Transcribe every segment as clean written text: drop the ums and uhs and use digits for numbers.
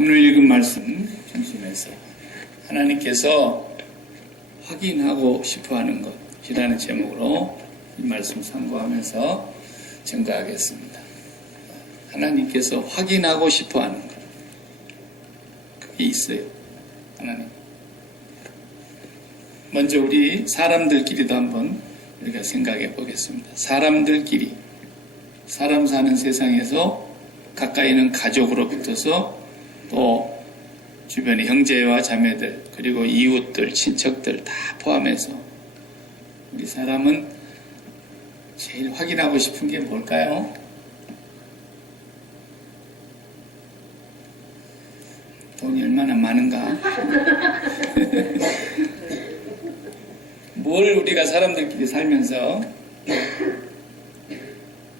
오늘 읽은 말씀 중심에서 하나님께서 확인하고 싶어하는 것이라는 제목으로 이 말씀 참고하면서 증거하겠습니다. 하나님께서 확인하고 싶어하는 것, 그게 있어요. 하나님. 먼저 우리 사람들끼리도 한번 우리가 생각해 보겠습니다. 사람들끼리, 사람 사는 세상에서 가까이는 가족으로 붙어서 또 주변의 형제와 자매들, 그리고 이웃들, 친척들 다 포함해서 우리 사람은 제일 확인하고 싶은 게 뭘까요? 돈이 얼마나 많은가? 뭘 우리가 사람들끼리 살면서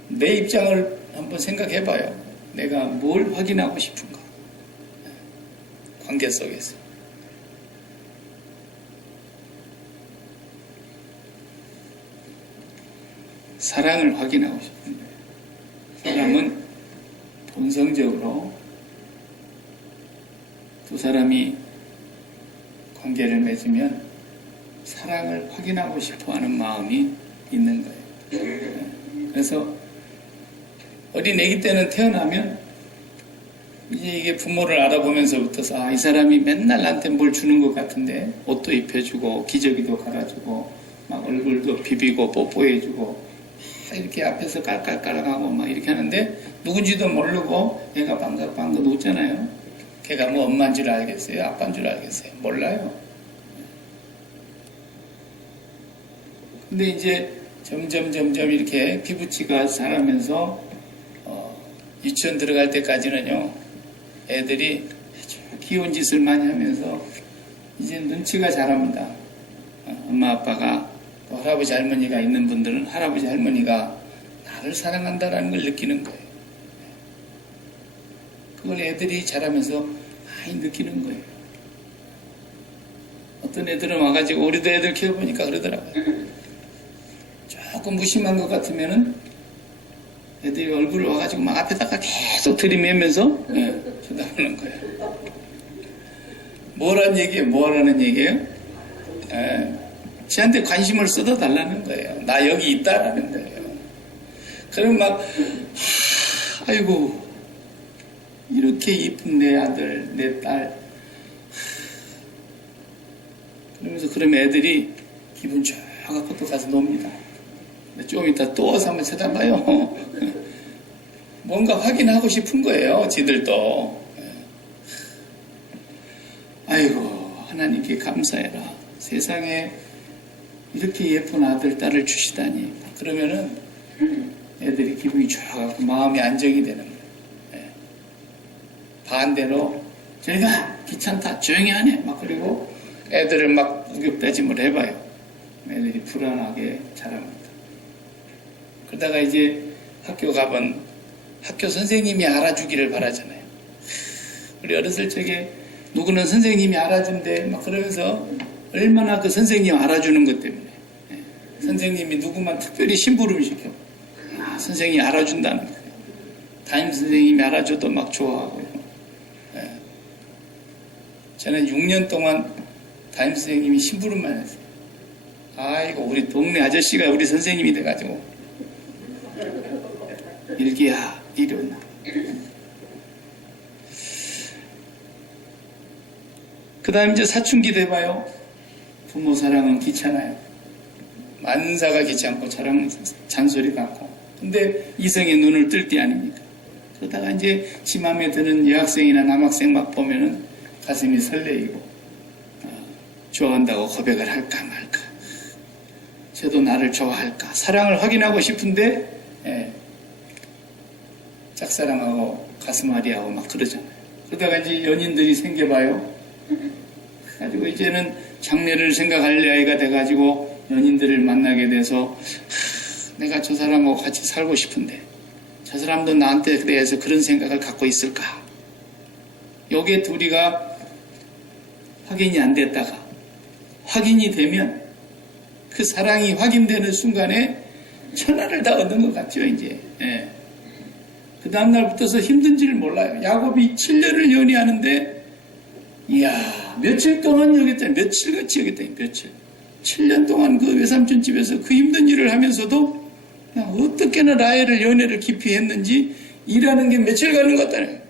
내 입장을 한번 생각해 봐요. 내가 뭘 확인하고 싶은가? 관계 속에서. 사랑을 확인하고 싶은 거예요. 사람은 본성적으로 두 사람이 관계를 맺으면 사랑을 확인하고 싶어하는 마음이 있는 거예요. 그래서 어린 애기 때는 태어나면 이제 이게 부모를 알아보면서부터 이 사람이 맨날 나한테 뭘 주는 것 같은데 옷도 입혀주고 기저귀도 갈아주고 막 얼굴도 비비고 뽀뽀해주고 이렇게 앞에서 깔깔깔하고 막 이렇게 하는데 누군지도 모르고 얘가 방긋방긋 웃잖아요. 걔가 뭐 엄마인 줄 알겠어요? 아빠인 줄 알겠어요? 몰라요. 근데 이제 점점 이렇게 피부치가 자라면서 유치원 들어갈 때까지는요, 애들이 아주 귀여운 짓을 많이 하면서 이제 눈치가 자랍니다. 엄마 아빠가 또 할아버지 할머니가 있는 분들은 할아버지 할머니가 나를 사랑한다라는 걸 느끼는 거예요. 그걸 애들이 자라면서 많이 느끼는 거예요. 어떤 애들은 와가지고 우리도 애들 키워보니까 그러더라고요. 조금 무심한 것 같으면은 애들이 얼굴을 와가지고 막 앞에다가 계속 들이매면서 쳐다보는 거예요. 뭐라는 얘기예요? 뭐라는 얘기예요? 지한테 관심을 쏟아달라는 거예요. 나 여기 있다라는 거예요. 그럼 막 아이고 이렇게 이쁜 내 아들, 내 딸 그러면서 그러면 애들이 기분 좋아갖고 또 가서 놉니다. 좀 이따 또 와서 한번 쳐다봐요. 뭔가 확인하고 싶은 거예요. 지들도. 아이고 하나님께 감사해라. 세상에 이렇게 예쁜 아들, 딸을 주시다니. 그러면은 애들이 기분이 좋아갖고 마음이 안정이 되는 거예요. 반대로 저희가 귀찮다, 조용히 하네. 막 그리고 애들을 막 우격다짐을 해봐요. 애들이 불안하게 자랍니다. 그러다가 이제 학교 가면 학교 선생님이 알아주기를 바라잖아요. 우리 어렸을 적에 누구는 선생님이 알아준대 막 그러면서 얼마나 그 선생님 알아주는 것 때문에 선생님이 누구만 특별히 심부름 시켜. 선생님이 알아준다는 거예요. 담임 선생님이 알아줘도 막 좋아하고요. 저는 6년 동안 담임 선생님이 심부름만 했어요. 아이고 우리 동네 아저씨가 우리 선생님이 돼가지고 일기야 일어나. 그 다음 이제 사춘기 돼봐요. 부모 사랑은 귀찮아요. 만사가 귀찮고 잔소리 같고. 근데 이성의 눈을 뜰 때 아닙니까? 그러다가 이제 지 맘에 드는 여학생이나 남학생 막 보면은 가슴이 설레이고 좋아한다고 고백을 할까 말까. 쟤도 나를 좋아할까. 사랑을 확인하고 싶은데 짝사랑하고 가슴앓이하고 막 그러잖아요. 그러다가 이제 연인들이 생겨봐요. 그래가지고 이제는 장래를 생각할 나이가 돼가지고 연인들을 만나게 돼서 내가 저 사람하고 같이 살고 싶은데 저 사람도 나한테 대해서 그런 생각을 갖고 있을까? 요게 둘이가 확인이 안 됐다가 확인이 되면 그 사랑이 확인되는 순간에 천하를 다 얻은 것 같죠, 이제. 그 다음날부터서 힘든지를 몰라요. 야곱이 7년을 연애하는데, 이야, 며칠 동안 여겼다니, 며칠같이 여겼다니, 며칠. 7년 동안 그 외삼촌 집에서 그 힘든 일을 하면서도 그냥 어떻게나 라헬을 연애를 깊이 했는지 일하는 게 며칠 가는 것 같다네.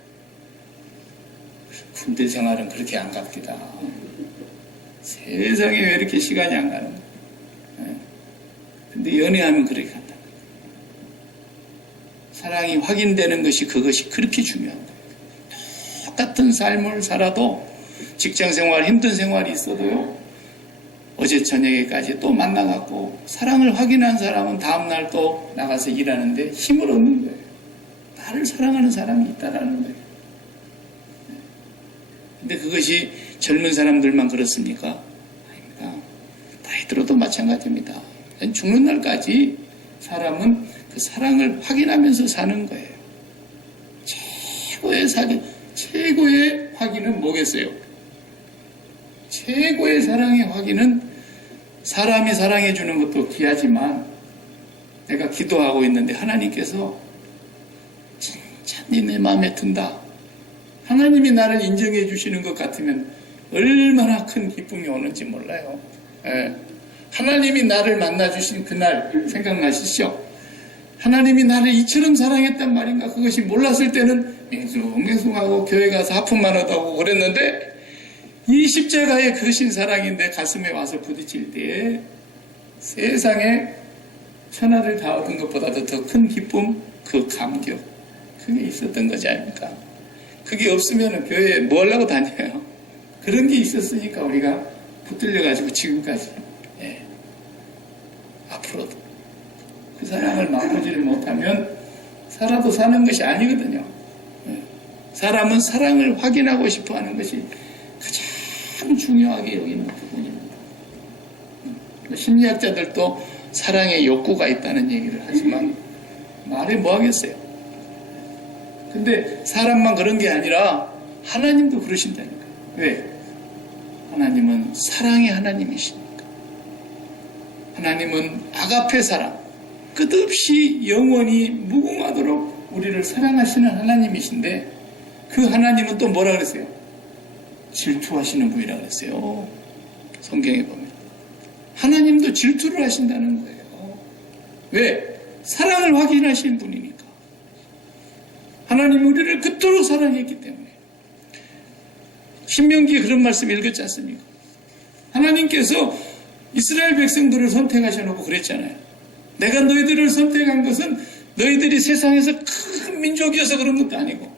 군대 생활은 그렇게 안 갑니다. 세상에 왜 이렇게 시간이 안 가는 거야. 근데 연애하면 그렇게 간다. 사랑이 확인되는 것이 그것이 그렇게 중요한 거예요. 똑같은 삶을 살아도 직장 생활, 힘든 생활이 있어도요. 어제 저녁에까지 또 만나갖고 사랑을 확인한 사람은 다음날 또 나가서 일하는데 힘을 얻는 거예요. 나를 사랑하는 사람이 있다라는 거예요. 근데 그것이 젊은 사람들만 그렇습니까? 아닙니다. 나이 들어도 마찬가지입니다. 죽는 날까지 사람은 그 사랑을 확인하면서 사는 거예요. 최고의 확인은 뭐겠어요? 최고의 사랑의 확인은 사람이 사랑해주는 것도 귀하지만 내가 기도하고 있는데 하나님께서 진짜 내 마음에 든다. 하나님이 나를 인정해 주시는 것 같으면 얼마나 큰 기쁨이 오는지 몰라요. 하나님이 나를 만나주신 그날 생각나시죠? 하나님이 나를 이처럼 사랑했단 말인가? 그것이 몰랐을 때는 맹숭맹숭하고 교회 가서 하품만 하다고 그랬는데 이 십자가의 거신 사랑이 내 가슴에 와서 부딪힐 때에 세상에 천하를 다 얻은 것보다도 더 큰 기쁨, 그 감격, 그게 있었던 거지 아닙니까? 그게 없으면 교회에 뭐 하려고 다녀요? 그런 게 있었으니까 우리가 붙들려가지고 지금까지 앞으로도 그 사랑을 맛보지를 못하면 살아도 사는 것이 아니거든요. 사람은 사랑을 확인하고 싶어하는 것이 가장 중요하게 여기는 부분입니다. 심리학자들도 사랑에 욕구가 있다는 얘기를 하지만 말해 뭐 하겠어요. 근데 사람만 그런 게 아니라 하나님도 그러신다니까. 왜? 하나님은 사랑의 하나님이시니까. 하나님은 아가페 사랑, 끝없이 영원히 무궁하도록 우리를 사랑하시는 하나님이신데 그 하나님은 또 뭐라 그랬어요? 질투하시는 분이라 그랬어요. 성경에 보면. 하나님도 질투를 하신다는 거예요. 왜? 사랑을 확인하시는 분이니까. 하나님이 우리를 그토록 사랑했기 때문에. 신명기에 그런 말씀 읽었지 않습니까? 하나님께서 이스라엘 백성들을 선택하셔놓고 그랬잖아요. 내가 너희들을 선택한 것은 너희들이 세상에서 큰 민족이어서 그런 것도 아니고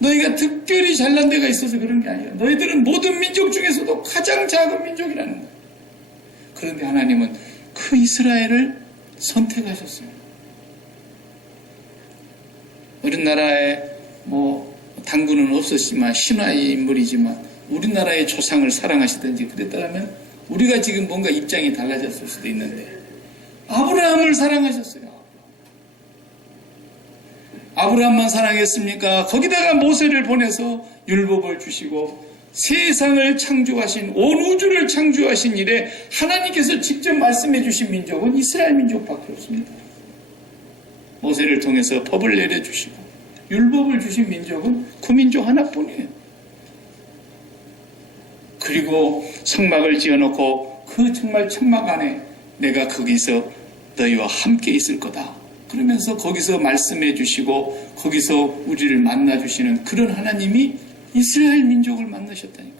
너희가 특별히 잘난 데가 있어서 그런 게 아니라 너희들은 모든 민족 중에서도 가장 작은 민족이라는 거예요. 그런데 하나님은 그 이스라엘을 선택하셨어요. 우리나라에 당군은 없었지만 신화의 인물이지만 우리나라의 조상을 사랑하시든지 그랬다면 우리가 지금 뭔가 입장이 달라졌을 수도 있는데 아브라함을 사랑하셨어요. 아브라함만 사랑했습니까? 거기다가 모세를 보내서 율법을 주시고 세상을 창조하신 온 우주를 창조하신 일에 하나님께서 직접 말씀해 주신 민족은 이스라엘 민족밖에 없습니다. 모세를 통해서 법을 내려주시고 율법을 주신 민족은 그 민족 하나뿐이에요. 그리고 성막을 지어놓고 그 정말 천막 안에 내가 거기서 너희와 함께 있을 거다. 그러면서 거기서 말씀해 주시고 거기서 우리를 만나 주시는 그런 하나님이 이스라엘 민족을 만나셨다니까.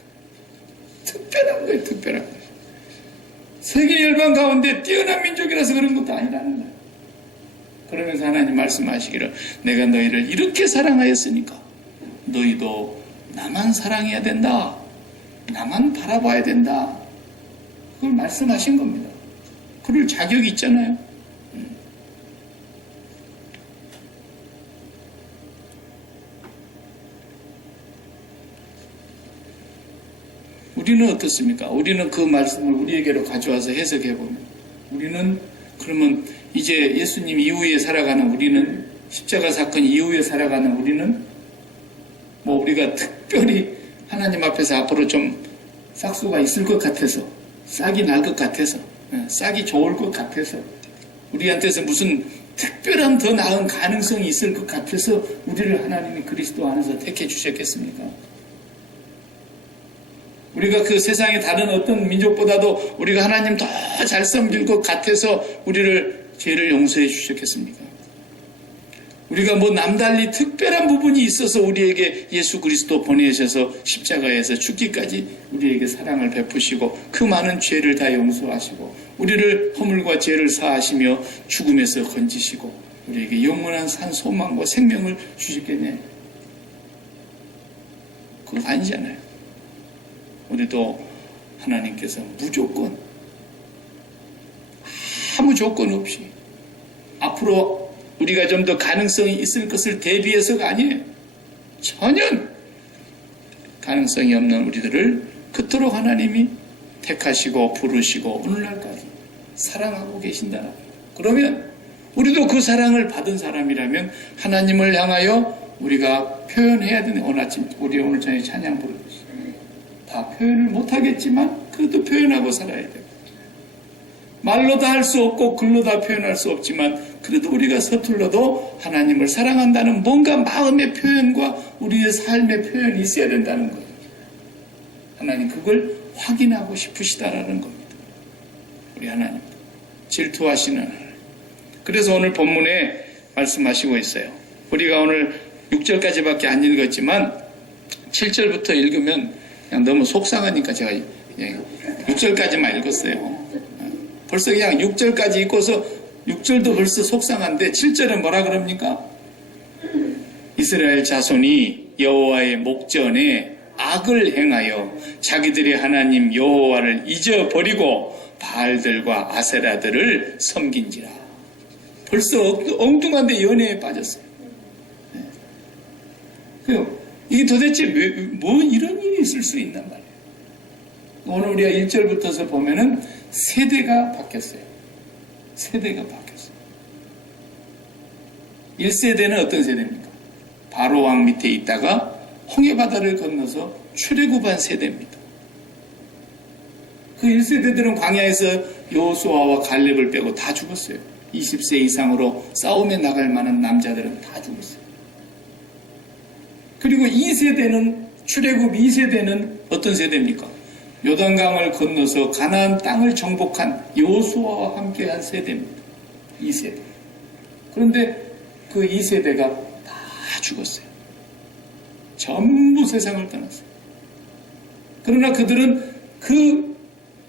특별한 거예요. 특별한 거예요. 세계 열방 가운데 뛰어난 민족이라서 그런 것도 아니라는 거예요. 그러면서 하나님 말씀하시기를 내가 너희를 이렇게 사랑하였으니까 너희도 나만 사랑해야 된다. 나만 바라봐야 된다. 그걸 말씀하신 겁니다. 그럴 자격이 있잖아요. 우리는 어떻습니까? 우리는 그 말씀을 우리에게로 가져와서 해석해보면 우리는 그러면 이제 예수님 이후에 살아가는 우리는 십자가 사건 이후에 살아가는 우리는 우리가 특별히 하나님 앞에서 앞으로 좀 싹수가 있을 것 같아서 싹이 날 것 같아서 싹이 좋을 것 같아서 우리한테서 무슨 특별한 더 나은 가능성이 있을 것 같아서 우리를 하나님이 그리스도 안에서 택해 주셨겠습니까? 우리가 그 세상의 다른 어떤 민족보다도 우리가 하나님 더 잘 섬길 것 같아서 우리를 죄를 용서해 주셨겠습니까? 우리가 뭐 남달리 특별한 부분이 있어서 우리에게 예수 그리스도 보내셔서 십자가에서 죽기까지 우리에게 사랑을 베푸시고 그 많은 죄를 다 용서하시고 우리를 허물과 죄를 사하시며 죽음에서 건지시고 우리에게 영원한 산 소망과 생명을 주시겠네. 그거 아니잖아요. 우리도 하나님께서 무조건 아무 조건 없이 앞으로 우리가 좀 더 가능성이 있을 것을 대비해서가 아니에요. 전혀 가능성이 없는 우리들을 그토록 하나님이 택하시고 부르시고 오늘날까지 사랑하고 계신다는 거예요. 그러면 우리도 그 사랑을 받은 사람이라면 하나님을 향하여 우리가 표현해야 되는 오늘 아침 우리 오늘 저녁에 찬양 부르듯이 다 표현을 못하겠지만 그래도 표현하고 살아야 돼요. 말로 다 할 수 없고 글로 다 표현할 수 없지만 그래도 우리가 서툴러도 하나님을 사랑한다는 뭔가 마음의 표현과 우리의 삶의 표현이 있어야 된다는 거예요. 하나님 그걸 확인하고 싶으시다라는 겁니다. 우리 하나님 질투하시는 하나님. 그래서 오늘 본문에 말씀하시고 있어요. 우리가 오늘 6절까지밖에 안 읽었지만 7절부터 읽으면 그냥 너무 속상하니까 제가 6절까지만 읽었어요. 벌써 그냥 6절까지 읽고서 6절도 벌써 속상한데 7절은 뭐라 그럽니까? 이스라엘 자손이 여호와의 목전에 악을 행하여 자기들의 하나님 여호와를 잊어버리고 바알들과 아세라들을 섬긴지라. 벌써 엉뚱한데 연애에 빠졌어요. 이게 도대체 뭐 이런 일이 있을 수 있단 말이에요. 오늘 우리가 1절부터서 보면은 세대가 바뀌었어요. 세대가 바뀌었어요. 1세대는 어떤 세대입니까? 바로 왕 밑에 있다가 홍해바다를 건너서 출애굽한 세대입니다. 그 1세대들은 광야에서 여호수아와 갈렙을 빼고 다 죽었어요. 20세 이상으로 싸움에 나갈 만한 남자들은 다 죽었어요. 그리고 2세대는 출애굽 2세대는 어떤 세대입니까? 요단강을 건너서 가나안 땅을 정복한 여호수아와 함께한 세대입니다. 2세대. 그런데 그 2세대가 다 죽었어요. 전부 세상을 떠났어요. 그러나 그들은 그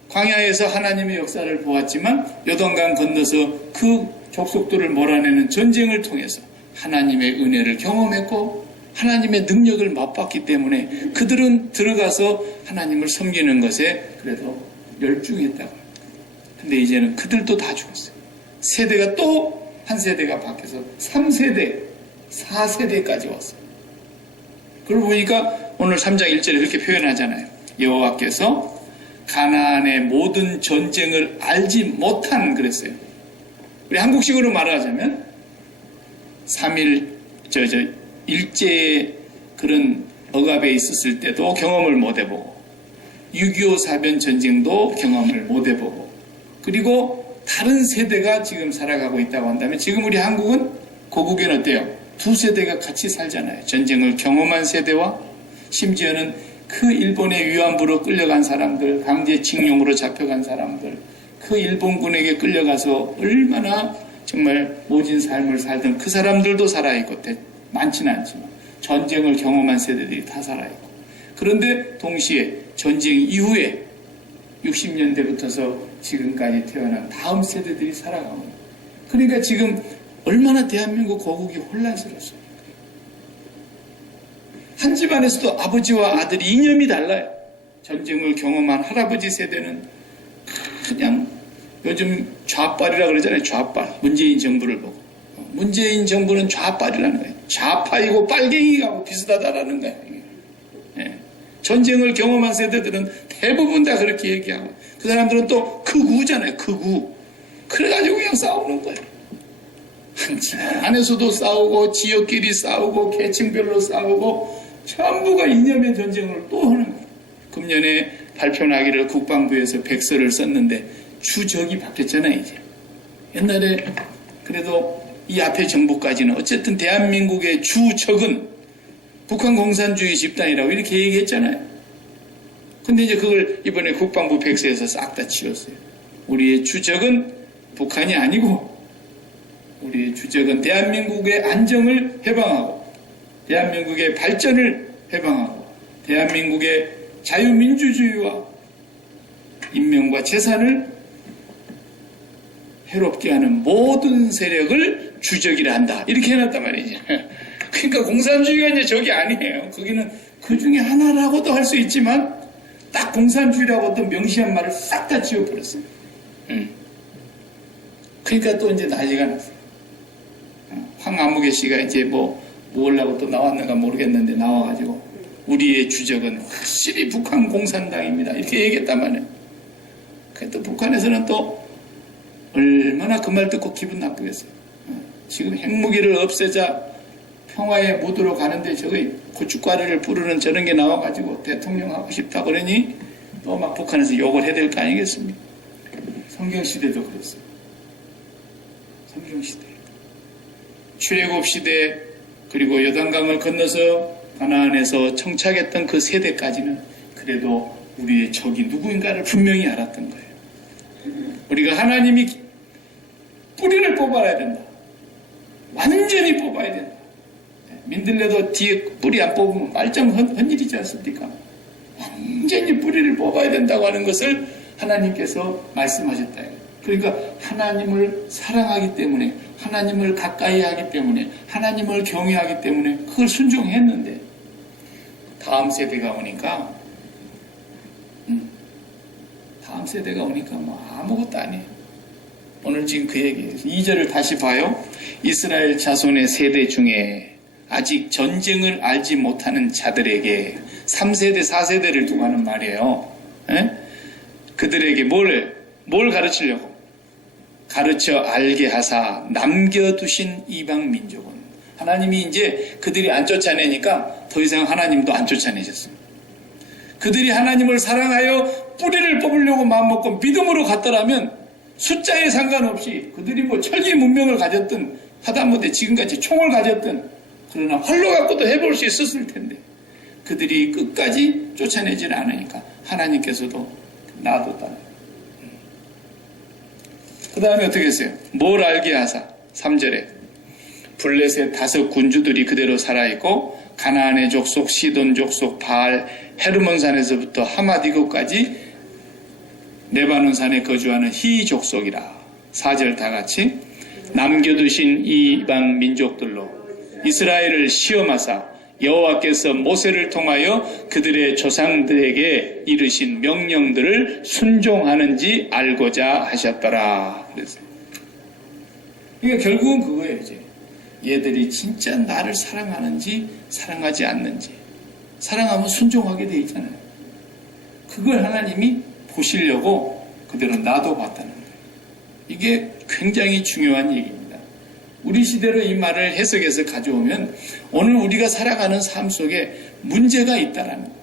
광야에서 하나님의 역사를 보았지만 요단강 건너서 그 족속들을 몰아내는 전쟁을 통해서 하나님의 은혜를 경험했고 하나님의 능력을 맛봤기 때문에 그들은 들어가서 하나님을 섬기는 것에 그래도 열중했다고. 근데 이제는 그들도 다 죽었어요. 세대가 또 한 세대가 바뀌어서 3세대, 4세대까지 왔어요. 그러고 보니까 오늘 3장 1절에 그렇게 표현하잖아요. 여호와께서 가나안의 모든 전쟁을 알지 못한 그랬어요. 우리 한국식으로 말하자면 3일 일제의 그런 억압에 있었을 때도 경험을 못 해보고 6.25 사변 전쟁도 경험을 못 해보고 그리고 다른 세대가 지금 살아가고 있다고 한다면 지금 우리 한국은 고국에는 어때요? 두 세대가 같이 살잖아요. 전쟁을 경험한 세대와 심지어는 그 일본의 위안부로 끌려간 사람들, 강제징용으로 잡혀간 사람들, 그 일본군에게 끌려가서 얼마나 정말 모진 삶을 살던 그 사람들도 살아있고 많지는 않지만 전쟁을 경험한 세대들이 다 살아있고 그런데 동시에 전쟁 이후에 60년대부터서 지금까지 태어난 다음 세대들이 살아가고 있는 그러니까 지금 얼마나 대한민국 거국이 혼란스럽습니까? 한 집안에서도 아버지와 아들이 이념이 달라요. 전쟁을 경험한 할아버지 세대는 그냥 요즘 좌빨이라 그러잖아요. 좌빨. 문재인 정부를 보고. 문재인 정부는 좌빨이라는 거예요. 좌파이고 빨갱이하고 비슷하다라는 거예요. 예. 전쟁을 경험한 세대들은 대부분 다 그렇게 얘기하고 그 사람들은 또 극우잖아요. 극우. 그래가지고 그냥 싸우는 거예요. 한 집안 안에서도 싸우고 지역끼리 싸우고 계층별로 싸우고 전부가 이념의 전쟁을 또 하는 거예요. 금년에 발표나기를 국방부에서 백서를 썼는데 주적이 바뀌었잖아요. 이제 옛날에 그래도 이 앞에 정부까지는 어쨌든 대한민국의 주적은 북한 공산주의 집단이라고 이렇게 얘기했잖아요. 근데 이제 그걸 이번에 국방부 백서에서 싹 다 치웠어요. 우리의 주적은 북한이 아니고 우리의 주적은 대한민국의 안정을 해방하고 대한민국의 발전을 해방하고 대한민국의 자유민주주의와 인명과 재산을 해롭게 하는 모든 세력을 주적이라 한다. 이렇게 해놨단 말이죠. 그러니까 공산주의가 이제 적이 아니에요. 거기는 그 중에 하나라고도 할 수 있지만 딱 공산주의라고 명시한 말을 싹 다 지워버렸어요. 그러니까 또 이제 난리가 났어요. 황아무개 씨가 이제 뭐 하려고 또 나왔는가 모르겠는데 나와가지고 우리의 주적은 확실히 북한 공산당입니다. 이렇게 얘기했단 말이에요. 또 북한에서는 또 얼마나 그 말 듣고 기분 나쁘겠어요. 지금 핵무기를 없애자 평화의 무드로 가는데 저기 고춧가루를 뿌리는 저런 게 나와가지고 대통령 하고 싶다 그러니 또 막 북한에서 욕을 해야 될 거 아니겠습니까? 성경시대도 그랬어요. 성경시대. 출애굽시대 그리고 요단강을 건너서 가나안에서 정착했던 그 세대까지는 그래도 우리의 적이 누구인가를 분명히 알았던 거예요. 우리가 하나님이 뿌리를 뽑아야 된다. 완전히 뽑아야 된다. 민들레도 뒤에 뿌리 안 뽑으면 말짱 헌일이지 않습니까? 완전히 뿌리를 뽑아야 된다고 하는 것을 하나님께서 말씀하셨다. 그러니까 하나님을 사랑하기 때문에 하나님을 가까이 하기 때문에 하나님을 경외하기 때문에 그걸 순종했는데 다음 세대가 오니까 뭐 아무것도 아니에요. 오늘 지금 그 얘기예요. 2절을 다시 봐요. 이스라엘 자손의 세대 중에 아직 전쟁을 알지 못하는 자들에게 3세대, 4세대를 두고 하는 말이에요. 에? 그들에게 뭘 가르치려고? 가르쳐 알게 하사 남겨두신 이방 민족은 하나님이 이제 그들이 안 쫓아내니까 더 이상 하나님도 안 쫓아내셨어요. 그들이 하나님을 사랑하여 뿌리를 뽑으려고 마음먹고 믿음으로 갔더라면 숫자에 상관없이 그들이 뭐 철기 문명을 가졌든 하다못해 지금같이 총을 가졌든 그러나 활로 갖고도 해볼 수 있었을 텐데 그들이 끝까지 쫓아내질 않으니까 하나님께서도 놔뒀다. 그 다음에 어떻게 했어요? 뭘 알게 하사? 3절에 블레셋 5 군주들이 그대로 살아있고 가나안의 족속, 시돈 족속, 바알, 헤르몬산에서부터 하마디고까지 레바논 산에 거주하는 히 족속이라. 4절 다 같이 남겨두신 이방 민족들로 이스라엘을 시험하사 여호와께서 모세를 통하여 그들의 조상들에게 이르신 명령들을 순종하는지 알고자 하셨더라. 그랬어요. 그러니까 결국은 그거예요. 이제 얘들이 진짜 나를 사랑하는지 사랑하지 않는지. 사랑하면 순종하게 돼 있잖아요. 그걸 하나님이 보시려고 그대로 놔둬봤다는 거예요. 이게 굉장히 중요한 얘기입니다. 우리 시대로 이 말을 해석해서 가져오면 오늘 우리가 살아가는 삶 속에 문제가 있다라는 거예요.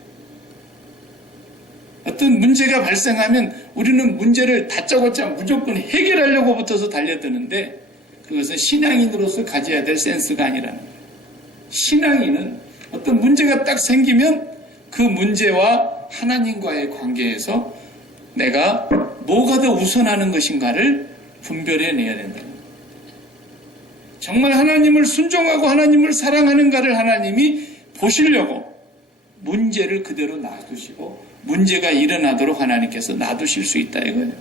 어떤 문제가 발생하면 우리는 문제를 다짜고짜 무조건 해결하려고 붙어서 달려드는데 그것은 신앙인으로서 가져야 될 센스가 아니라는 거예요. 신앙인은 어떤 문제가 딱 생기면 그 문제와 하나님과의 관계에서 내가 뭐가 더 우선하는 것인가를 분별해내야 된다는 거예요. 정말 하나님을 순종하고 하나님을 사랑하는가를 하나님이 보시려고 문제를 그대로 놔두시고 문제가 일어나도록 하나님께서 놔두실 수 있다 이거예요.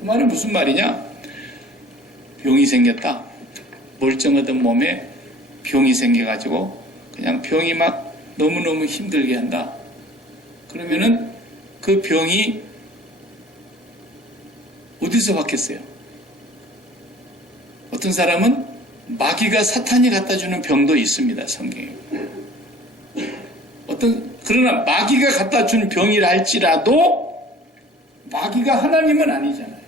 그 말은 무슨 말이냐? 병이 생겼다. 멀쩡하던 몸에 병이 생겨가지고 그냥 병이 막 너무너무 힘들게 한다. 그러면은 그 병이 어디서 왔겠어요? 어떤 사람은 마귀가 사탄이 갖다주는 병도 있습니다. 성경에. 그러나 마귀가 갖다준 병이라 할지라도 마귀가 하나님은 아니잖아요.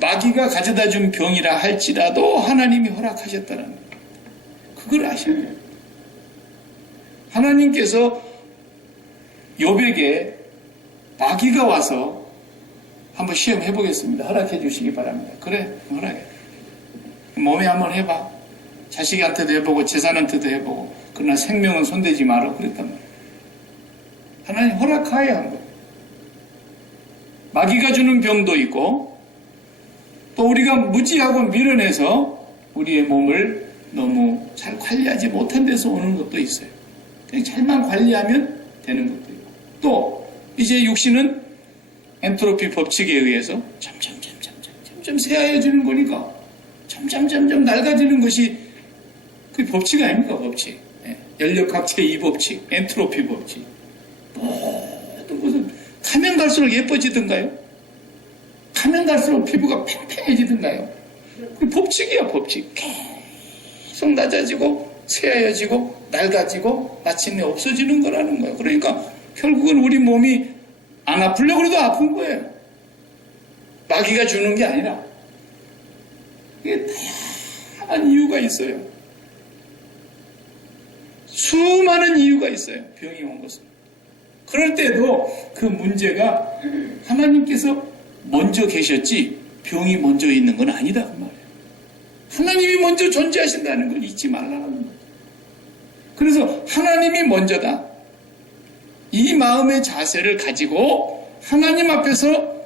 마귀가 가져다준 병이라 할지라도 하나님이 허락하셨다는 거예요. 그걸 아셔야 돼요. 하나님께서 욥에게 마귀가 와서 한번 시험해 보겠습니다. 허락해 주시기 바랍니다. 그래, 허락해. 몸에 한번 해봐. 자식한테도 해보고 재산한테도 해보고 그러나 생명은 손대지 마라 그랬단 말이에요. 하나님 허락하에 한 거예요. 마귀가 주는 병도 있고 또 우리가 무지하고 밀어내서 우리의 몸을 너무 잘 관리하지 못한 데서 오는 것도 있어요. 그냥 잘만 관리하면 되는 것도 있고 또 이제 육신은 엔트로피 법칙에 의해서 점점 새하얘지는 거니까 점점 낡아지는 것이 그 법칙 아닙니까? 법칙. 연력학체 2법칙, 엔트로피 법칙. 모든 것은 가면 갈수록 예뻐지던가요? 가면 갈수록 피부가 팽팽해지던가요? 그 법칙이야, 법칙. 계속 낮아지고 새하얘지고 낡아지고 마침내 없어지는 거라는 거예요. 그러니까 결국은 우리 몸이 안 아프려고 해도 아픈 거예요. 마귀가 주는 게 아니라 이게 다양한 이유가 있어요. 수많은 이유가 있어요. 병이 온 것은. 그럴 때도 그 문제가 하나님께서 먼저 계셨지 병이 먼저 있는 건 아니다 그 말이에요. 하나님이 먼저 존재하신다는 걸 잊지 말라는 거예요. 그래서 하나님이 먼저다. 이 마음의 자세를 가지고 하나님 앞에서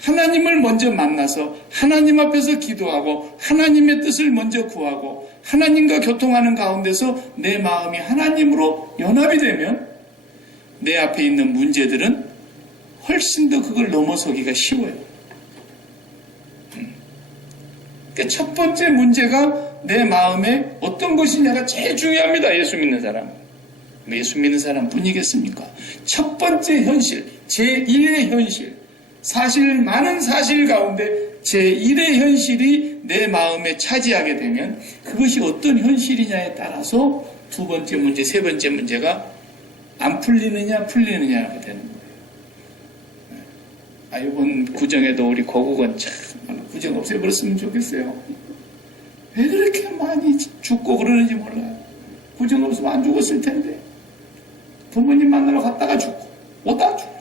하나님을 먼저 만나서 하나님 앞에서 기도하고 하나님의 뜻을 먼저 구하고 하나님과 교통하는 가운데서 내 마음이 하나님으로 연합이 되면 내 앞에 있는 문제들은 훨씬 더 그걸 넘어서기가 쉬워요. 그러니까 첫 번째 문제가 내 마음에 어떤 것이냐가 제일 중요합니다. 예수 믿는 사람. 예수 믿는 사람뿐이겠습니까? 첫 번째 현실, 제1의 현실. 사실 많은 사실 가운데 제1의 현실이 내 마음에 차지하게 되면 그것이 어떤 현실이냐에 따라서 두 번째 문제, 세 번째 문제가 안 풀리느냐 풀리느냐가 되는 거예요. 이번 구정에도 우리 고국은 참 구정 없애버렸으면 좋겠어요. 왜 그렇게 많이 죽고 그러는지 몰라요. 구정 없으면 안 죽었을 텐데 부모님 만나러 갔다가 죽고 오다가 죽고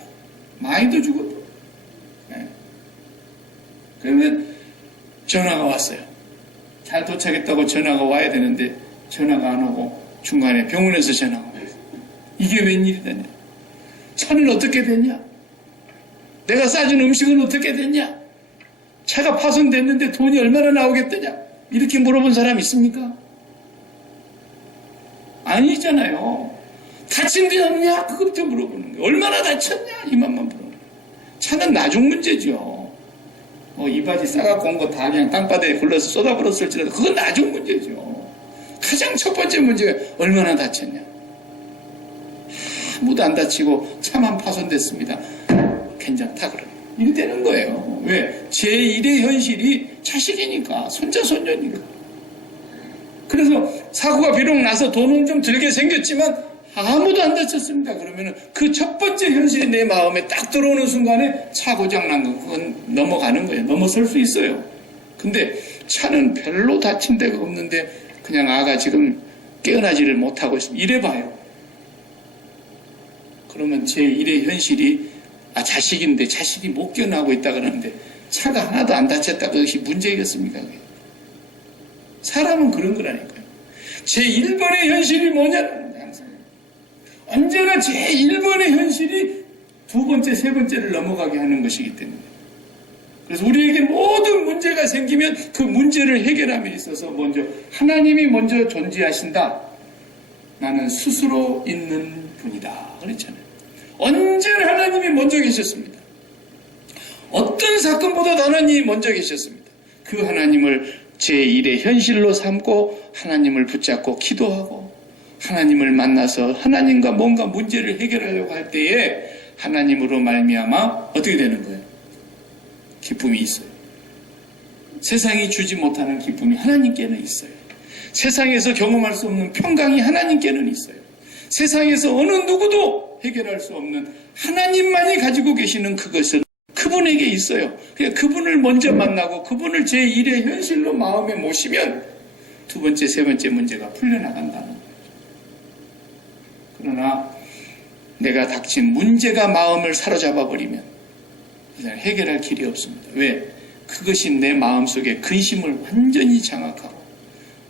많이도 죽었고 그러면 전화가 왔어요. 잘 도착했다고 전화가 와야 되는데 전화가 안 오고 중간에 병원에서 전화가 와요. 이게 웬일이더냐? 차는 어떻게 됐냐? 내가 싸준 음식은 어떻게 됐냐? 차가 파손됐는데 돈이 얼마나 나오겠더냐? 이렇게 물어본 사람 있습니까? 아니잖아요. 다친 데 없냐? 그것부터 물어보는 거예요. 얼마나 다쳤냐? 이만만 물어보는 거예요. 차는 나중 문제죠. 이 바지 싸갖고 온 거 다 그냥 땅바닥에 굴러서 쏟아버렸을지라도 그건 나중 문제죠. 가장 첫 번째 문제가 얼마나 다쳤냐. 아무도 안 다치고 차만 파손됐습니다. 괜찮다 그래. 이래 되는 거예요. 왜? 제1의 현실이 자식이니까 손자 손녀니까. 그래서 사고가 비록 나서 돈은 좀 들게 생겼지만 아무도 안 다쳤습니다. 그러면 그 첫 번째 현실이 내 마음에 딱 들어오는 순간에 차 고장난 거 그건 넘어가는 거예요. 넘어설 수 있어요. 근데 차는 별로 다친 데가 없는데 그냥 아가 지금 깨어나지를 못하고 있습니다. 이래봐요. 그러면 제1의 현실이 자식인데 자식이 못 깨어나고 있다 그러는데 차가 하나도 안 다쳤다 그것이 문제겠습니까? 사람은 그런 거라니까요. 제1번의 현실이 뭐냐는 언제나 제1번의 현실이 두 번째, 세 번째를 넘어가게 하는 것이기 때문에. 그래서 우리에게 모든 문제가 생기면 그 문제를 해결함에 있어서 먼저 하나님이 먼저 존재하신다. 나는 스스로 있는 분이다. 그랬잖아요. 언제나 하나님이 먼저 계셨습니다. 어떤 사건보다 하나님이 먼저 계셨습니다. 그 하나님을 제1의 현실로 삼고 하나님을 붙잡고 기도하고 하나님을 만나서 하나님과 뭔가 문제를 해결하려고 할 때에 하나님으로 말미암아 어떻게 되는 거예요? 기쁨이 있어요. 세상이 주지 못하는 기쁨이 하나님께는 있어요. 세상에서 경험할 수 없는 평강이 하나님께는 있어요. 세상에서 어느 누구도 해결할 수 없는 하나님만이 가지고 계시는 그것은 그분에게 있어요. 그러니까 그분을 먼저 만나고 그분을 제1의 현실로 마음에 모시면 두 번째, 세 번째 문제가 풀려나간다는 거예요. 그러나 내가 닥친 문제가 마음을 사로잡아 버리면 해결할 길이 없습니다. 왜? 그것이 내 마음속에 근심을 완전히 장악하고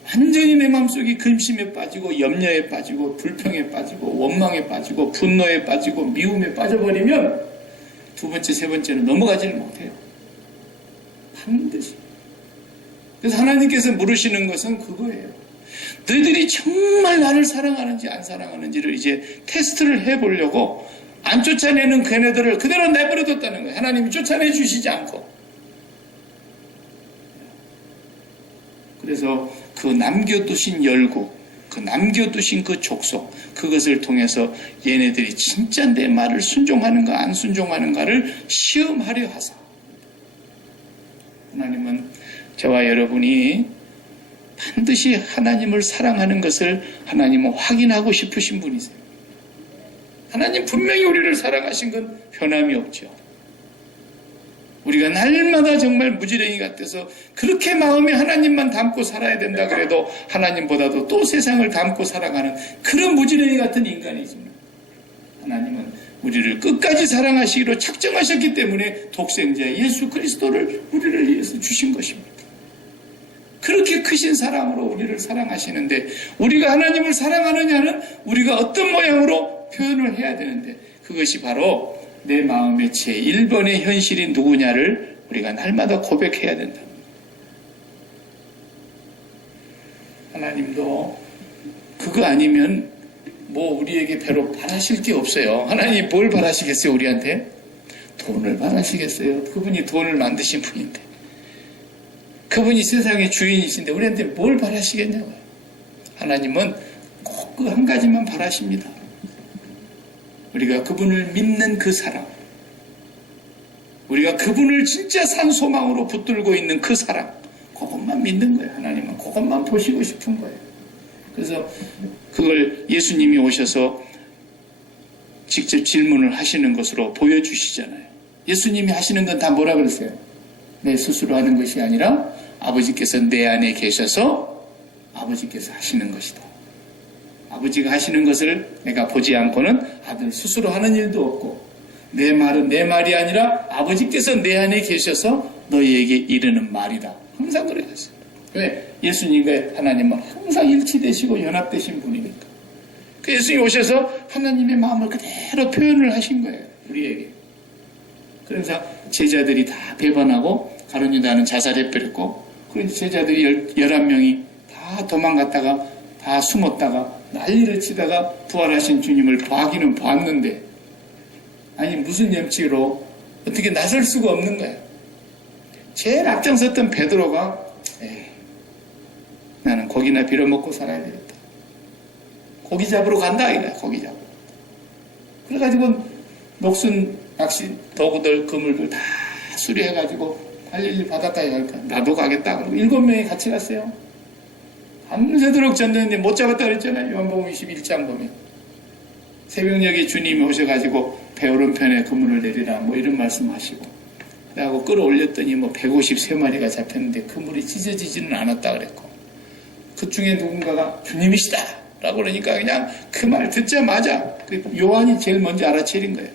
완전히 내 마음속이 근심에 빠지고 염려에 빠지고 불평에 빠지고 원망에 빠지고 분노에 빠지고 미움에 빠져버리면 두 번째, 세 번째는 넘어가지를 못해요. 반드시. 그래서 하나님께서 물으시는 것은 그거예요. 너희들이 정말 나를 사랑하는지 안 사랑하는지를 이제 테스트를 해보려고 안 쫓아내는 걔네들을 그대로 내버려뒀다는 거예요. 하나님이 쫓아내 주시지 않고. 그래서 그 남겨두신 열국, 그 남겨두신 그 족속, 그것을 통해서 얘네들이 진짜 내 말을 순종하는가 안 순종하는가를 시험하려 하사. 하나님은 저와 여러분이 반드시 하나님을 사랑하는 것을 하나님은 확인하고 싶으신 분이세요. 하나님 분명히 우리를 사랑하신 건 변함이 없죠. 우리가 날마다 정말 무지랭이 같아서 그렇게 마음에 하나님만 담고 살아야 된다 그래도 하나님보다도 또 세상을 담고 살아가는 그런 무지랭이 같은 인간이지만 하나님은 우리를 끝까지 사랑하시기로 작정하셨기 때문에 독생자 예수 그리스도를 우리를 위해서 주신 것입니다. 그렇게 크신 사랑으로 우리를 사랑하시는데 우리가 하나님을 사랑하느냐는 우리가 어떤 모양으로 표현을 해야 되는데 그것이 바로 내 마음의 제1번의 현실이 누구냐를 우리가 날마다 고백해야 된다. 하나님도 그거 아니면 뭐 우리에게 별로 바라실 게 없어요. 하나님 뭘 바라시겠어요 우리한테? 돈을 바라시겠어요? 그분이 돈을 만드신 분인데 그분이 세상의 주인이신데 우리한테 뭘 바라시겠냐고요. 하나님은 꼭 그 한 가지만 바라십니다. 우리가 그분을 믿는 그 사랑, 우리가 그분을 진짜 산 소망으로 붙들고 있는 그 사랑, 그것만 믿는 거예요. 하나님은 그것만 보시고 싶은 거예요. 그래서 그걸 예수님이 오셔서 직접 질문을 하시는 것으로 보여주시잖아요. 예수님이 하시는 건 다 뭐라 그러세요? 내 스스로 하는 것이 아니라 아버지께서 내 안에 계셔서 아버지께서 하시는 것이다. 아버지가 하시는 것을 내가 보지 않고는 아들 스스로 하는 일도 없고 내 말은 내 말이 아니라 아버지께서 내 안에 계셔서 너희에게 이르는 말이다. 항상 그러셨어요. 왜? 예수님과 하나님은 항상 일치되시고 연합되신 분이니까. 그 예수님이 오셔서 하나님의 마음을 그대로 표현을 하신 거예요. 우리에게. 그래서 제자들이 다 배반하고 가룟 유다는 자살해버렸고 그래서 제자들이 11명이 다 도망갔다가 다 숨었다가 난리를 치다가 부활하신 주님을 봐기는 봤는데 아니 무슨 염치로 어떻게 나설 수가 없는 거예요. 제일 앞장섰던 베드로가 나는 고기나 빌어먹고 살아야 되겠다. 고기 잡으러 간다 이거야. 고기 잡으러. 그래가지고 녹슨 낚시 도구들 그물들 다 수리해가지고 갈릴리 바닷가에 갈까 나도 가겠다. 그리고 7명이 같이 갔어요. 밤새도록 전도했는데 못 잡았다 그랬잖아요. 요한복음 21장 보면 새벽녘에 주님이 오셔가지고 배 오른편에 그물을 내리라 뭐 이런 말씀하시고 그래갖고 끌어올렸더니 뭐 153마리가 잡혔는데 그물이 찢어지지는 않았다 그랬고 그 중에 누군가가 주님이시다 라고 그러니까 그냥 그 말 듣자마자 그 요한이 제일 먼저 알아채린 거예요.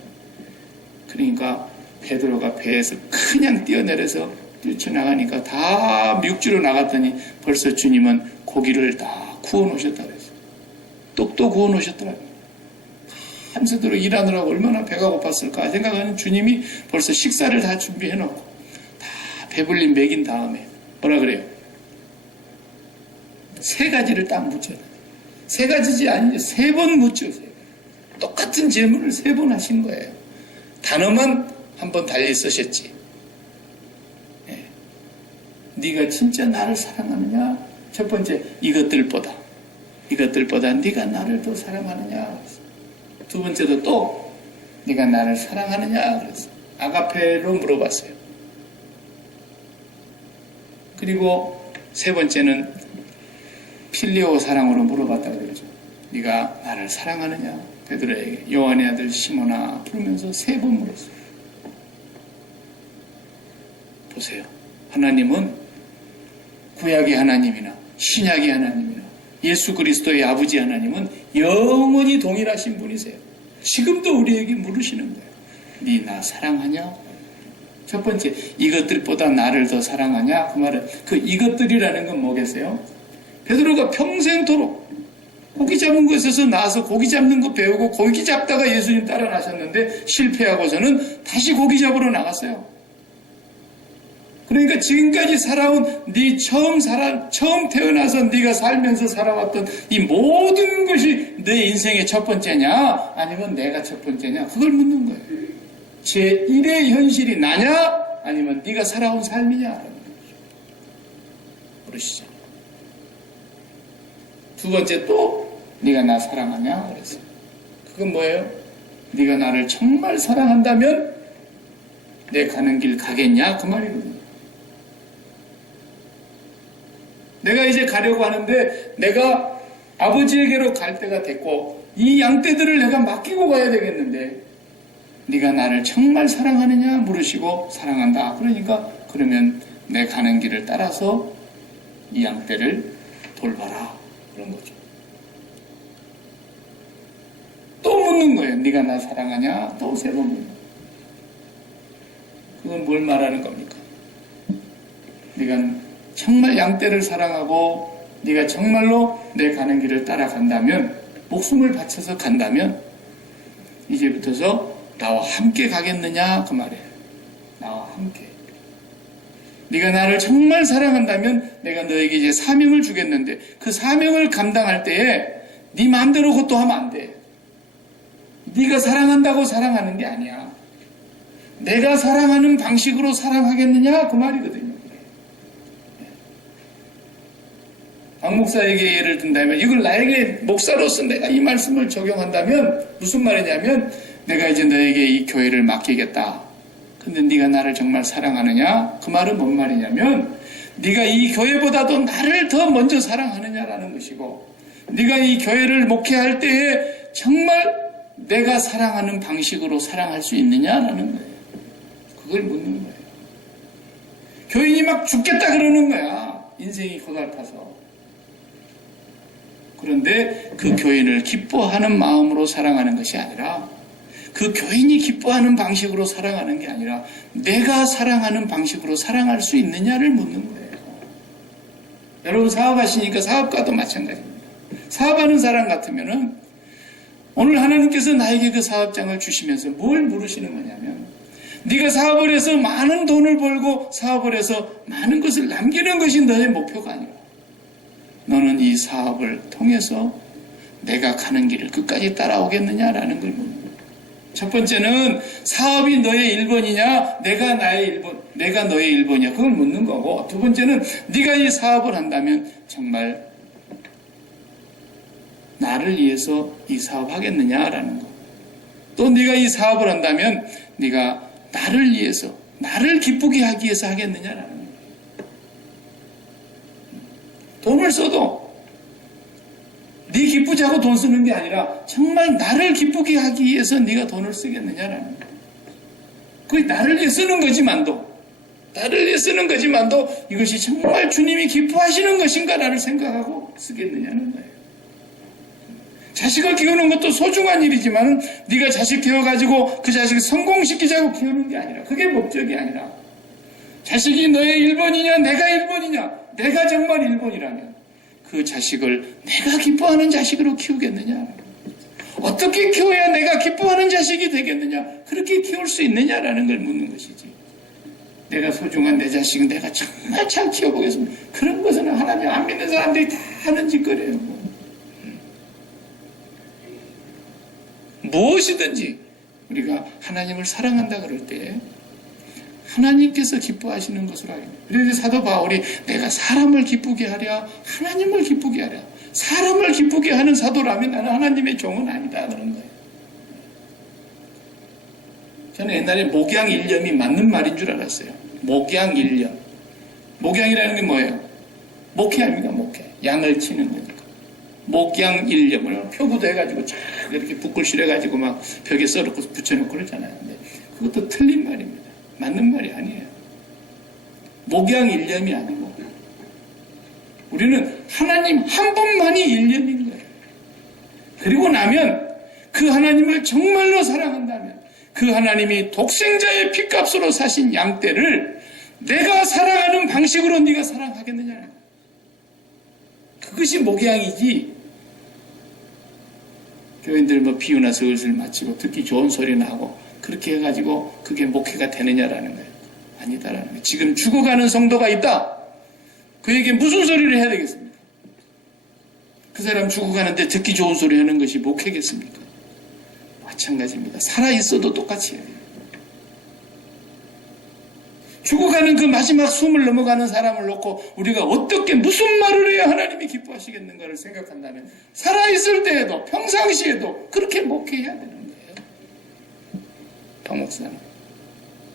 그러니까 베드로가 배에서 그냥 뛰어내려서 뛰쳐나가니까 다 육지로 나갔더니 벌써 주님은 고기를 다 구워놓으셨다 그랬어요. 떡도 구워놓으셨더라고요. 밤새도록 일하느라고 얼마나 배가 고팠을까 생각하는 주님이 벌써 식사를 다 준비해놓고 다 배불리 먹인 다음에 뭐라 그래요? 3가지를 딱 묻혀요. 3가지지 아니죠. 3번 묻혀요. 똑같은 질문을 3번 하신 거예요. 단어만 한 번 달리 쓰셨지. 네가 진짜 나를 사랑하느냐? 첫 번째 이것들보다 네가 나를 더 사랑하느냐? 두 번째도 또 네가 나를 사랑하느냐? 그래서 아가페로 물어봤어요. 그리고 세 번째는 필리오 사랑으로 물어봤다 그러죠. 네가 나를 사랑하느냐? 베드로에게 요한의 아들 시몬아 부르면서 3번 물었어요. 보세요. 하나님은 구약의 하나님이나 신약의 하나님이나 예수 그리스도의 아버지 하나님은 영원히 동일하신 분이세요. 지금도 우리에게 물으시는 거예요. 네 나 사랑하냐? 첫 번째 이것들보다 나를 더 사랑하냐? 그 말은 그 이것들이라는 건 뭐겠어요? 베드로가 평생토록 고기 잡은 곳에서 나와서 고기 잡는 거 배우고 고기 잡다가 예수님 따라 나셨는데 실패하고서는 다시 고기 잡으러 나갔어요. 그러니까 지금까지 살아온 네 처음 태어나서 네가 살면서 살아왔던 이 모든 것이 내 인생의 첫 번째냐 아니면 내가 첫 번째냐 그걸 묻는 거예요. 제1의 현실이 나냐 아니면 네가 살아온 삶이냐라는 거죠. 그러시죠. 두 번째 또 네가 나 사랑하냐 그랬어요. 그건 뭐예요? 네가 나를 정말 사랑한다면 내 가는 길 가겠냐 그 말이거든요. 내가 이제 가려고 하는데 내가 아버지에게로 갈 때가 됐고 이 양떼들을 내가 맡기고 가야 되겠는데 네가 나를 정말 사랑하느냐 물으시고 사랑한다. 그러니까 그러면 내 가는 길을 따라서 이 양떼를 돌봐라. 그런 거죠. 또 묻는 거예요. 네가 나 사랑하냐? 또 세 번 묻는 거예요. 그건 뭘 말하는 겁니까? 네가 정말 양떼를 사랑하고 네가 정말로 내 가는 길을 따라간다면 목숨을 바쳐서 간다면 이제부터서 나와 함께 가겠느냐 그 말이에요. 나와 함께. 네가 나를 정말 사랑한다면 내가 너에게 이제 사명을 주겠는데 그 사명을 감당할 때에 네 마음대로 그것도 하면 안 돼. 네가 사랑한다고 사랑하는 게 아니야. 내가 사랑하는 방식으로 사랑하겠느냐 그 말이거든요. 박 목사에게 예를 든다면 이걸 나에게 목사로서 내가 이 말씀을 적용한다면 무슨 말이냐면 내가 이제 너에게 이 교회를 맡기겠다. 근데 네가 나를 정말 사랑하느냐? 그 말은 뭔 말이냐면 네가 이 교회보다도 나를 더 먼저 사랑하느냐라는 것이고 네가 이 교회를 목회할 때에 정말 내가 사랑하는 방식으로 사랑할 수 있느냐라는 거예요. 그걸 묻는 거예요. 교인이 막 죽겠다 그러는 거야. 인생이 고달파서. 그런데 그 교인을 기뻐하는 마음으로 사랑하는 것이 아니라 그 교인이 기뻐하는 방식으로 사랑하는 게 아니라 내가 사랑하는 방식으로 사랑할 수 있느냐를 묻는 거예요. 여러분 사업하시니까 사업가도 마찬가지입니다. 사업하는 사람 같으면은 오늘 하나님께서 나에게 그 사업장을 주시면서 뭘 물으시는 거냐면 네가 사업을 해서 많은 돈을 벌고 사업을 해서 많은 것을 남기는 것이 너의 목표가 아니라 너는 이 사업을 통해서 내가 가는 길을 끝까지 따라오겠느냐라는 걸 묻는 거예요. 첫 번째는 사업이 너의 1번이냐 내가 내가 너의 1번이냐 그걸 묻는 거고 두 번째는 네가 이 사업을 한다면 정말 나를 위해서 이 사업 하겠느냐라는 거. 또 네가 이 사업을 한다면 네가 나를 위해서 나를 기쁘게 하기 위해서 하겠느냐라는 거. 돈을 써도 네 기쁘지 하고 돈 쓰는 게 아니라 정말 나를 기쁘게 하기 위해서 네가 돈을 쓰겠느냐라는 거예요. 그게 나를 위해 쓰는 거지만도 이것이 정말 주님이 기뻐하시는 것인가라를 생각하고 쓰겠느냐는 거예요. 자식을 키우는 것도 소중한 일이지만 네가 자식 키워가지고 그 자식을 성공시키자고 키우는 게 아니라 그게 목적이 아니라 자식이 너의 1번이냐 내가 1번이냐 내가 정말 1번이라면 그 자식을 내가 기뻐하는 자식으로 키우겠느냐 어떻게 키워야 내가 기뻐하는 자식이 되겠느냐 그렇게 키울 수 있느냐라는 걸 묻는 것이지 내가 소중한 내 자식은 내가 정말 잘 키워보겠습니다. 그런 것은 하나님 안 믿는 사람들이 다 하는 짓거리예요. 무엇이든지 우리가 하나님을 사랑한다 그럴 때 하나님께서 기뻐하시는 것으로 알겠다. 그래서 사도 바울이 내가 사람을 기쁘게 하랴 하나님을 기쁘게 하랴 사람을 기쁘게 하는 사도라면 나는 하나님의 종은 아니다 그런 거예요. 저는 옛날에 목양일념이 맞는 말인 줄 알았어요. 목양일념. 목양이라는 게 뭐예요? 목회 아닙니까? 목회. 양을 치는 거니까. 목양일념을 표구도 해가지고 쫙 이렇게 붓글 실어가지고 막 벽에 써놓고 붙여놓고 그러잖아요. 근데 그것도 틀린 말입니다. 맞는 말이 아니에요. 목양일념이 아니고 우리는 하나님 한 분만이 일념인 거예요. 그리고 나면 그 하나님을 정말로 사랑한다면 그 하나님이 독생자의 핏값으로 사신 양떼를 내가 사랑하는 방식으로 네가 사랑하겠느냐. 그것이 목양이지. 교인들 뭐 비유나 슬슬 마치고 듣기 좋은 소리나 하고 그렇게 해가지고 그게 목회가 되느냐라는 거예요. 아니다라는 거예요. 지금 죽어가는 성도가 있다. 그에게 무슨 소리를 해야 되겠습니까? 그 사람 죽어가는데 듣기 좋은 소리 하는 것이 목회겠습니까? 마찬가지입니다. 살아있어도 똑같이 해야 돼요. 죽어가는 그 마지막 숨을 넘어가는 사람을 놓고 우리가 어떻게 무슨 말을 해야 하나님이 기뻐하시겠는가를 생각한다면 살아있을 때에도 평상시에도 그렇게 목회해야 되는 거예요. 박목사는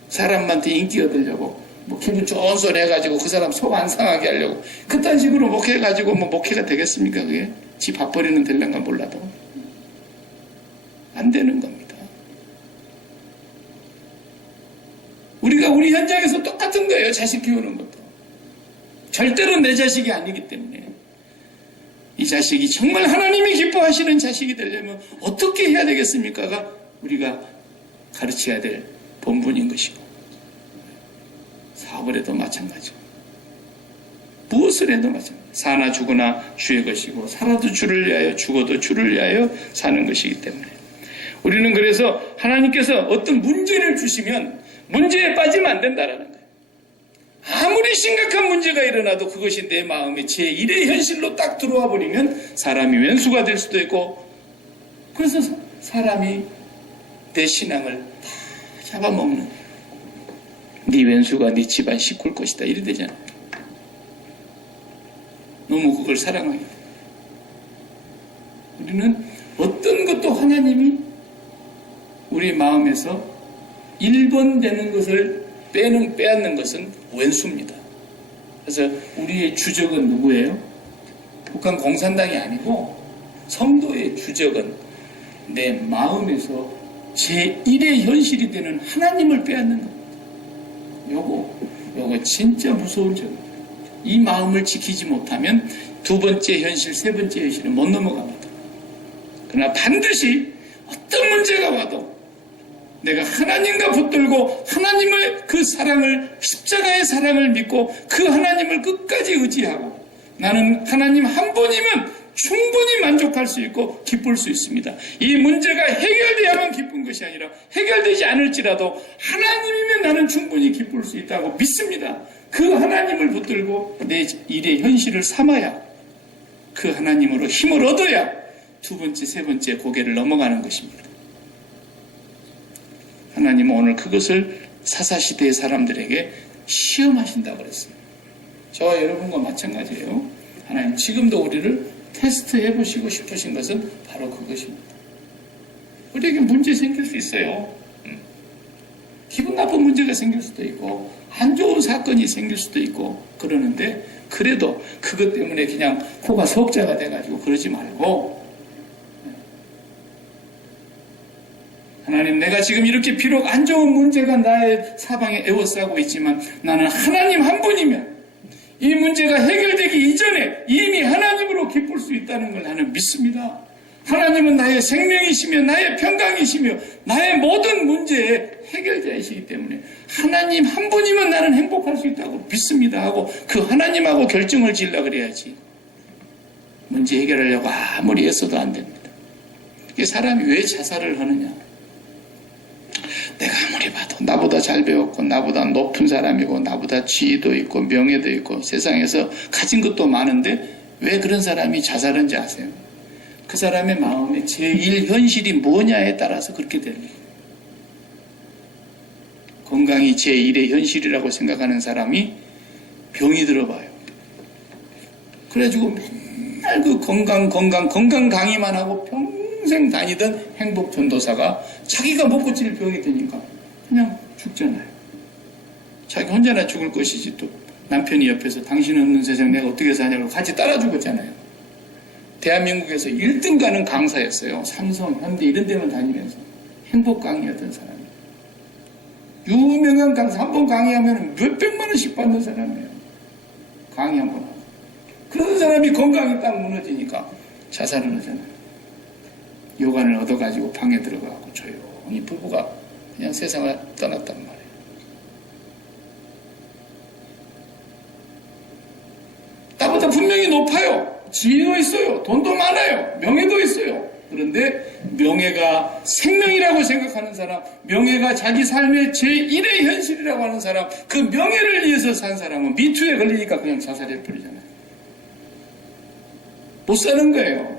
사람한테 인기 얻으려고 뭐 기분 좋은 소리 해가지고 그 사람 속 안 상하게 하려고 그딴 식으로 목회해가지고 뭐 목회가 되겠습니까? 그게 지 밥벌이는 될란가 몰라도 안 되는 겁니다. 우리가 우리 현장에서 똑같은 거예요. 자식 키우는 것도. 절대로 내 자식이 아니기 때문에 이 자식이 정말 하나님이 기뻐하시는 자식이 되려면 어떻게 해야 되겠습니까가 우리가 가르쳐야 될 본분인 것이고 사업을 해도 마찬가지고 무엇을 해도 마찬가지고 사나 죽으나 주의 것이고 살아도 주를 위하여 죽어도 주를 위하여 사는 것이기 때문에 우리는 그래서 하나님께서 어떤 문제를 주시면 문제에 빠지면 안 된다라는 거예요. 아무리 심각한 문제가 일어나도 그것이 내 마음에 제1의 현실로 딱 들어와 버리면 사람이 왼수가 될 수도 있고 그래서 사람이 내 신앙을 다 잡아먹는 네 왼수가 네 집안 시꿀 것이다 이래 되잖아. 너무 그걸 사랑하게 돼. 우리는 어떤 것도 하나님이 우리 마음에서 1번 되는 것을 빼앗는 것은 왼수입니다. 그래서 우리의 주적은 누구예요? 북한 공산당이 아니고 성도의 주적은 내 마음에서 제1의 현실이 되는 하나님을 빼앗는 겁니다. 요거 진짜 무서운 점입니다. 이 마음을 지키지 못하면 두 번째 현실, 세 번째 현실은 못 넘어갑니다. 그러나 반드시 어떤 문제가 와도 내가 하나님과 붙들고 하나님의 그 사랑을 십자가의 사랑을 믿고 그 하나님을 끝까지 의지하고 나는 하나님 한 분이면 충분히 만족할 수 있고 기쁠 수 있습니다. 이 문제가 해결돼야만 기쁜 것이 아니라 해결되지 않을지라도 하나님이면 나는 충분히 기쁠 수 있다고 믿습니다. 그 하나님을 붙들고 내 일의 현실을 삼아야 그 하나님으로 힘을 얻어야 두 번째, 세 번째 고개를 넘어가는 것입니다. 하나님은 오늘 그것을 사사시대의 사람들에게 시험하신다고 그랬어요. 저와 여러분과 마찬가지예요. 하나님 지금도 우리를 테스트해보시고 싶으신 것은 바로 그것입니다. 우리에게 문제 생길 수 있어요. 기분 나쁜 문제가 생길 수도 있고 안 좋은 사건이 생길 수도 있고 그러는데 그래도 그것 때문에 그냥 코가 석자가 돼가지고 그러지 말고 하나님 내가 지금 이렇게 비록 안 좋은 문제가 나의 사방에 에워싸고 있지만 나는 하나님 한 분이면 이 문제가 해결되기 이전에 이미 하나님으로 기쁠 수 있다는 걸 나는 믿습니다. 하나님은 나의 생명이시며 나의 평강이시며 나의 모든 문제의 해결자이시기 때문에 하나님 한 분이면 나는 행복할 수 있다고 믿습니다 하고 그 하나님하고 결정을 지으려고 그래야지. 문제 해결하려고 아무리 애써도 안 됩니다. 이게 사람이 왜 자살을 하느냐. 내가 아무리 봐도 나보다 잘 배웠고 나보다 높은 사람이고 나보다 지위도 있고 명예도 있고 세상에서 가진 것도 많은데 왜 그런 사람이 자살한지 아세요? 그 사람의 마음에 제1현실이 뭐냐에 따라서 그렇게 됩니다. 건강이 제1의 현실이라고 생각하는 사람이 병이 들어봐요. 그래가지고 맨날 그 건강 강의만 하고 평생 다니던 행복전도사가 자기가 먹고 찔 병이 되니까 그냥 죽잖아요. 자기 혼자나 죽을 것이지 또 남편이 옆에서 당신 없는 세상 내가 어떻게 사냐고 같이 따라 죽었잖아요. 대한민국에서 1등 가는 강사였어요. 삼성, 현대 이런 데만 다니면서 행복 강의하던 사람이에요. 유명한 강사 한 번 강의하면 몇백만 원씩 받는 사람이에요. 강의 한 번 하고. 그런 사람이 건강이 딱 무너지니까 자살을 하잖아요. 요관을 얻어가지고 방에 들어가고 조용히 부부가 그냥 세상을 떠났단 말이에요. 나보다 분명히 높아요. 지혜도 있어요. 돈도 많아요. 명예도 있어요. 그런데 명예가 생명이라고 생각하는 사람, 명예가 자기 삶의 제1의 현실이라고 하는 사람, 그 명예를 위해서 산 사람은 미투에 걸리니까 그냥 자살해버리잖아요. 못 사는 거예요.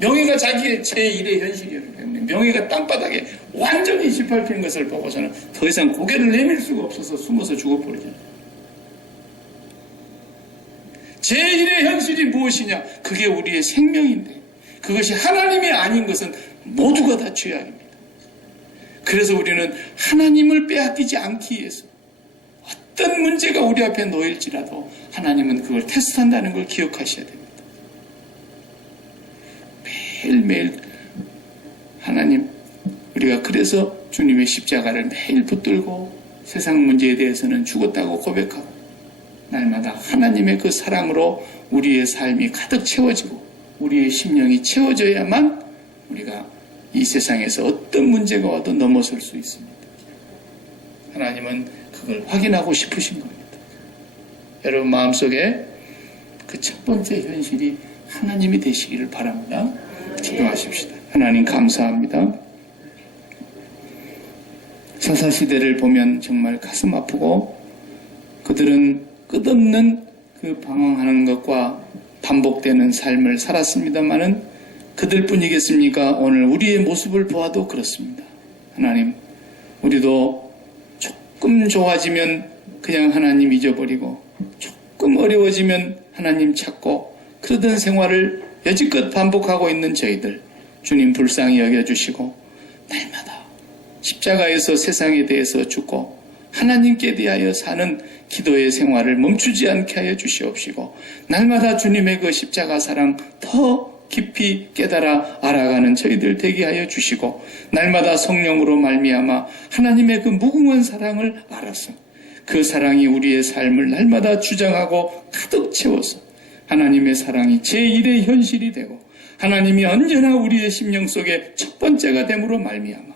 명예가 자기의 제1의 현실이었기 때문에 명예가 땅바닥에 완전히 짓밟히는 것을 보고서는 더 이상 고개를 내밀 수가 없어서 숨어서 죽어버리잖아요. 제1의 현실이 무엇이냐? 그게 우리의 생명인데 그것이 하나님이 아닌 것은 모두가 다 죄악입니다. 그래서 우리는 하나님을 빼앗기지 않기 위해서 어떤 문제가 우리 앞에 놓일지라도 하나님은 그걸 테스트한다는 걸 기억하셔야 됩니다. 매일매일 하나님, 우리가 그래서 주님의 십자가를 매일 붙들고 세상 문제에 대해서는 죽었다고 고백하고 날마다 하나님의 그 사랑으로 우리의 삶이 가득 채워지고 우리의 심령이 채워져야만 우리가 이 세상에서 어떤 문제가 와도 넘어설 수 있습니다. 하나님은 그걸 확인하고 싶으신 겁니다. 여러분 마음속에 그 첫 번째 현실이 하나님이 되시기를 바랍니다. 기도하십시다. 하나님 감사합니다. 사사시대를 보면 정말 가슴 아프고 그들은 끝없는 그 방황하는 것과 반복되는 삶을 살았습니다마는 그들뿐이겠습니까? 오늘 우리의 모습을 보아도 그렇습니다. 하나님, 우리도 조금 좋아지면 그냥 하나님 잊어버리고 조금 어려워지면 하나님 찾고 그러던 생활을 여지껏 반복하고 있는 저희들 주님 불쌍히 여겨주시고 날마다 십자가에서 세상에 대해서 죽고 하나님께 대하여 사는 기도의 생활을 멈추지 않게 하여 주시옵시고 날마다 주님의 그 십자가 사랑 더 깊이 깨달아 알아가는 저희들 되게 하여 주시고 날마다 성령으로 말미암아 하나님의 그 무궁한 사랑을 알아서 그 사랑이 우리의 삶을 날마다 주장하고 가득 채워서 하나님의 사랑이 제1의 현실이 되고 하나님이 언제나 우리의 심령 속에 첫 번째가 됨으로 말미암아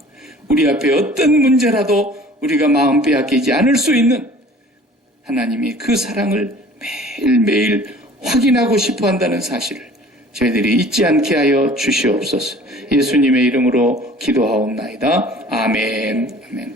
우리 앞에 어떤 문제라도 우리가 마음 빼앗기지 않을 수 있는 하나님이 그 사랑을 매일매일 확인하고 싶어 한다는 사실을 저희들이 잊지 않게 하여 주시옵소서. 예수님의 이름으로 기도하옵나이다. 아멘. 아멘.